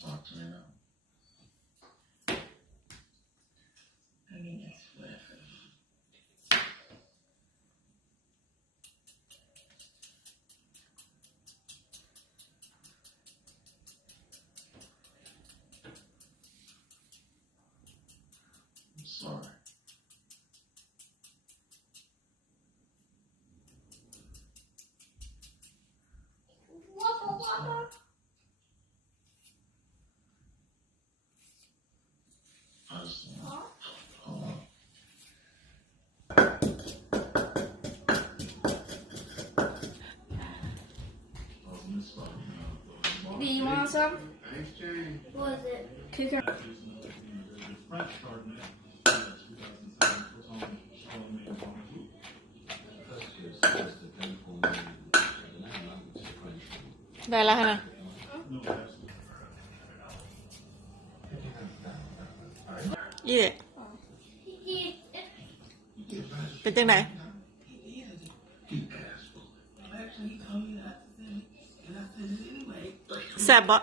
talk to me now. I mean, it's whatever. I'm sorry. I just, hold on. Do you want some? Thanks, Jane. What is it? Kicker. Đây là hả? Gì vậy?เป็นจังไหน?แซ่บบ่?